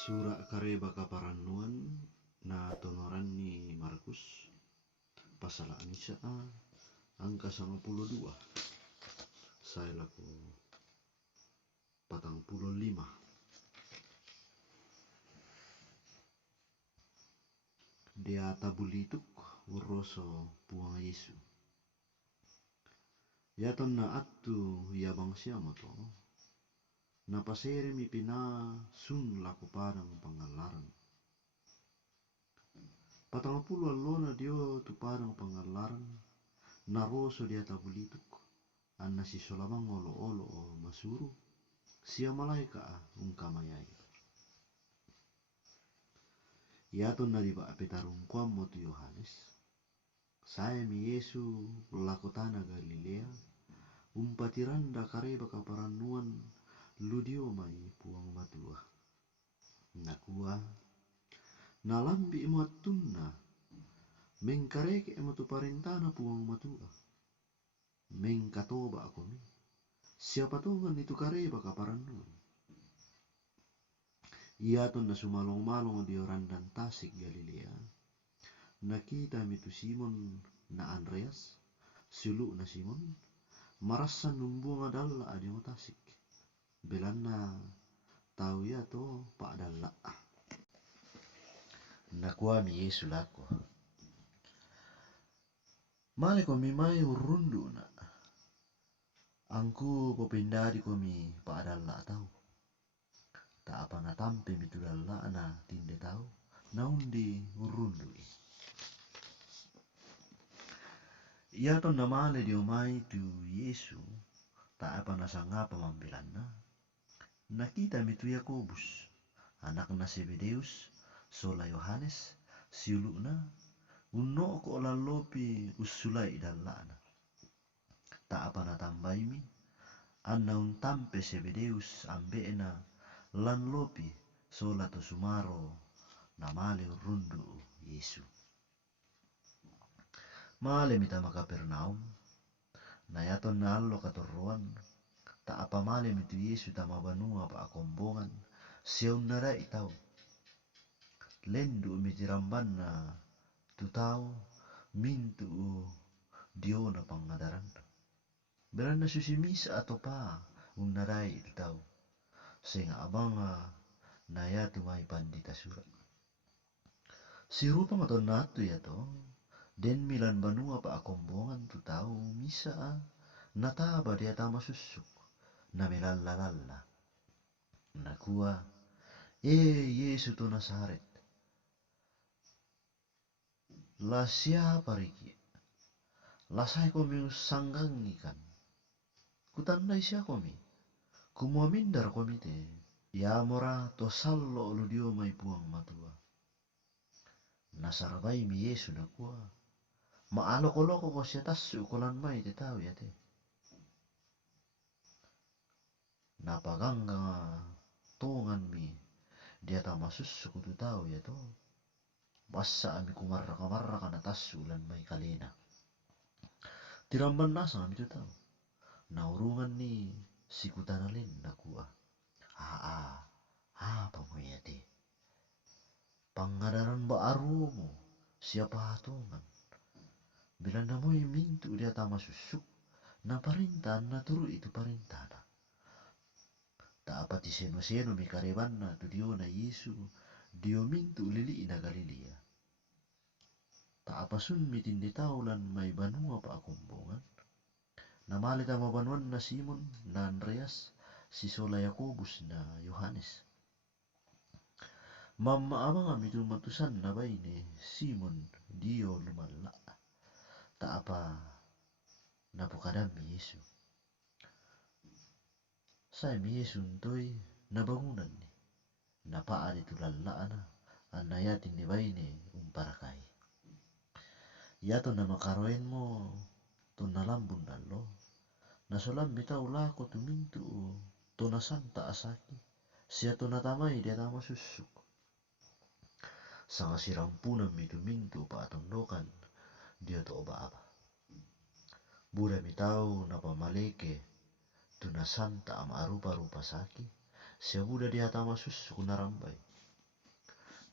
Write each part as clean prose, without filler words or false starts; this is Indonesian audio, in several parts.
Sura kareba kaparannuan na tonoran ni Markus pasal anisa angka 92 saya laku 45. Dia tabulituk uroso puang Yesu. Yaton na atu ya bangsiamo to na pasere mi pina sun laku padang pangalaran. 40 alona dio tu padang pangalaran naroso dia tabulituk anna si solamang olo-olo o masuru sia malaika ungkamayai. Yaton na diba petarung kuam motu Yohanes. Saya mi Yesu lakotana Galilea umpatiranda kareba kaparannuan ludio mai puang matua. Nakua nalambi imuatunna mengkareke ematu parentana puang matua. Mengkatoba akomi. Siapa tongan itu kareba kaparannuan. Iaton na sumalong-malong di orandan Tasik Galilea. Nakita mitu Simon na Andreas, silu na Simon, marasan numbunga dalla adi mo Tasik. Belanna tahu ya to pak dalla. Nakua mi Yesu lako. Male komi mai urundu na. Angku popendadi komi pak dalla tahu. Tak apa na tampe mitu dalla na tinde tahu. Naundi urundu. Iaton na male dio mai tu Yesu. Tak apa na sangapa mambelanna. Nakita mitu Yakobus, anak na Zebedeus, sola Yohanes, siuluna, unno ko lalopi usulai dallana. Tak apa na tambaimi, anna untampe Zebedeus ambeena lan lopi sola to sumaro na male urundu Yesu. Male mita maka Kapernaum, na yaton na allo katorroan, tak apa male mitu Yesu tama banua pa akombongan, siaun narai tau. Lendu mitiramban na tu tau mintu dio na pangadaran. Beranda susi misa atau pa narai itu tau. Senga abanga na ya tu mai pandita surat. Si rupa maton natu ya to. Den milan banua pa akombongan tu tau misa nataba dia tama susuk na melalla. Nakua Yesu to Nasaret. La siapa riki? La sai komi sanggang ikan. Kutandai sia komi. Kumuamindar komi te. Ya mora to sallo ludio mai puang matua. Nasarabai mi Yesu nakua. Maaloko-loko ko siya tasu kolan mai te tau ya te. Napaganga tongan mi dia tama susuk tu tau ya to. Basa ami kumarra kana tasu lan mai kalena. Tiramban nasa ami tu tau. Naurungan ni sikutanalin nakua. Apa mo ya te? Pangadaran ba arumo siapa hatungan. Bila namoi mintu dia tama susuk, na parintah na turu itu parintah na. Tak apa ti seno mi kareban na tu dio na Yesu, dio mintu lili ina Galilea. Tak apa sun mi tinde taulan mai banua pa akombongan. Na male tama banuan na Simon na Andreas, si sola Yakobus na Yohanes. Mamma abang itu matusan na baine Simon dio lumala. Tak apa napukadam mi Yesu. Saya mi Yesu untoi nabangunan ni. Napaa di tulala ana anayatin ni baine umparakai. Yato na makaroen mo to nalambun dalo. Nasolam bita ulako tu mintu to nasanta asaki. Sia to natamai dia tama susuk. Sanga sirampunan mi tu mintu pa atondokan dia to oba-aba. Buda mi tau napa maleke tu nasanta ama arupa-rupa saki. Sia buda dia tama susuk narambai.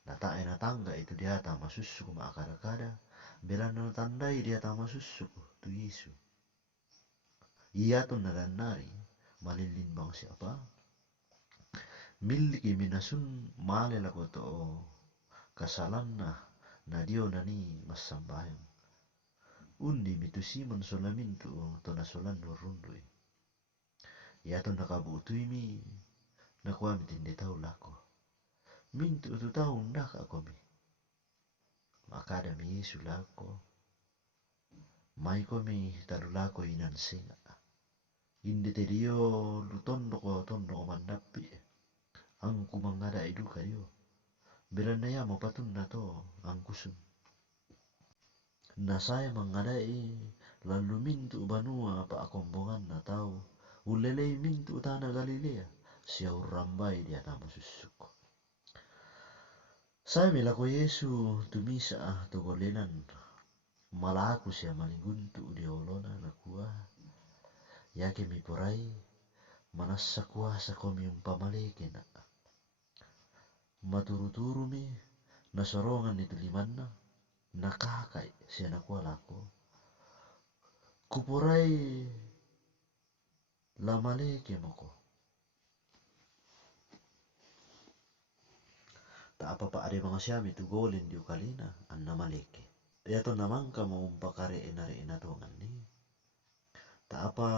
Latae na tangga itu dia tama susuku ma akada-kada. Bela na tandai dia tama susuku tu Yesu. Iya tu nadanari malilin bang siapa? Miliki minasun male lako to kasalan na dio nani masambayang. Undi mitu Simon solamintu to nasolan nurundui. Iya tu nakabuutui mi nakuwa mitinde tau lako. Mintu tu tau ndak ako mi. Makada mi Yesu lako. Mai komi talu lako inan singa. Inde te dio lu tondoko mandapi. Angku mangada eduka dio. Belanda ya mau patun na to angkusun. Na saya mangadai lalu mintu banua apa akombongan na tau. Ulelei mintu tanah Galilea. Siau rambai dia tamu susuk. Saya milako Yesu tumisa to golenan. Malah aku sia malinguntu diolona na kuah. Yake mi porai manasa kuasa komi umpamaleke na. Maturu-turu mi nasorongan itu limanna nakakai sia nakuah lako. Kuporai lamaleke moko. Tak apa ada mga siyami tu golin di ukalina an namaleke. Ya to namangka mo umpakare ena tongan ni. Tak apa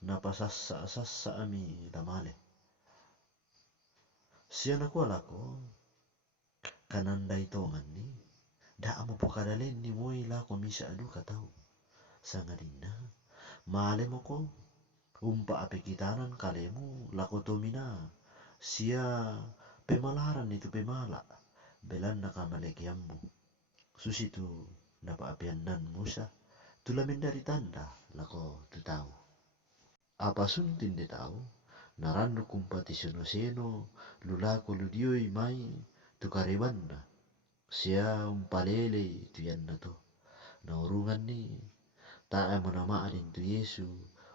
napasassa ami lamale. Sia nakuah lako kanandai tongan ni. Da amo pokadalen ni moi lako misa adu katau. Sangadina male moko umpa ape kitanan kalemu lako tomina. Sia pemalaran itu pemala. Belan nakamaleke ambu. Susitu napa apian nan Musa. Tulamin dari tanda lako tu tahu. Apa suntin de tahu? Narandu kumpati seno lulako ludioi mai tu karebanna. Sia umpalele tu yanna to. Na urungan ni tae manama adin tu Yesu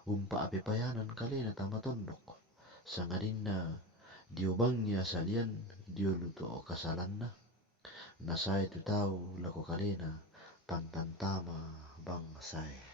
umpa ape payanan kalena tamatondok. Sangadina dio bangnya salian dio luto kasalanna. Na saya tu tahu lako kalena pantantama bang saya.